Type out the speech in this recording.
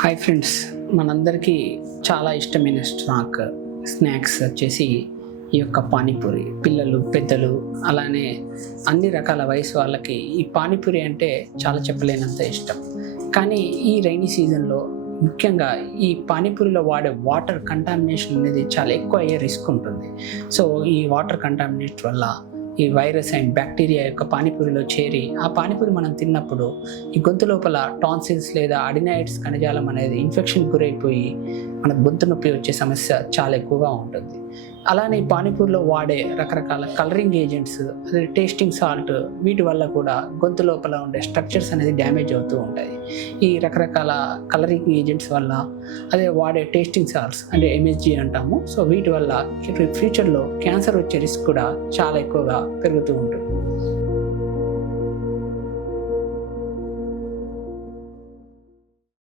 Hi friends, మనందరికీ చాలా ఇష్టమైన స్నాక్స్ వచ్చేసి ఈ యొక్క పానీపూరి. పిల్లలు, పెద్దలు, అలానే అన్ని రకాల వయసు వాళ్ళకి ఈ పానీపూరి అంటే చాలా చెప్పలేనంత ఇష్టం. కానీ ఈ రైనీ సీజన్లో ముఖ్యంగా ఈ పానీపూరిలో వాడే వాటర్ కంటామినేషన్ అనేది చాలా ఎక్కువ అయ్యే రిస్క్ ఉంటుంది. సో ఈ వాటర్ కంటామినేషన్ వల్ల ఈ వైరస్ అండ్ బ్యాక్టీరియా యొక్క పానీపూరిలో చేరి ఆ పానీపూరి మనం తిన్నప్పుడు ఈ గొంతు లోపల టాన్సిల్స్ లేదా అడినాయిడ్స్ కణజాలం అనేది ఇన్ఫెక్షన్ గురైపోయి మన గొంతు నొప్పి వచ్చే సమస్య చాలా ఎక్కువగా ఉంటుంది. అలానే ఈ పానీపూరిలో వాడే రకరకాల కలరింగ్ ఏజెంట్స్, అదే టేస్టింగ్ సాల్ట్, వీటి వల్ల కూడా గొంతు లోపల ఉండే స్ట్రక్చర్స్ అనేది డ్యామేజ్ అవుతూ ఉంటాయి. ఈ రకరకాల కలరింగ్ ఏజెంట్స్ వల్ల, అదే వాడే టేస్టింగ్ సాల్ట్స్ అంటే ఎంఎస్జీ అంటాము. సో వీటి వల్ల ఫ్యూచర్లో క్యాన్సర్ వచ్చే రిస్క్ కూడా చాలా ఎక్కువగా పెరుగుతూ ఉంటుంది.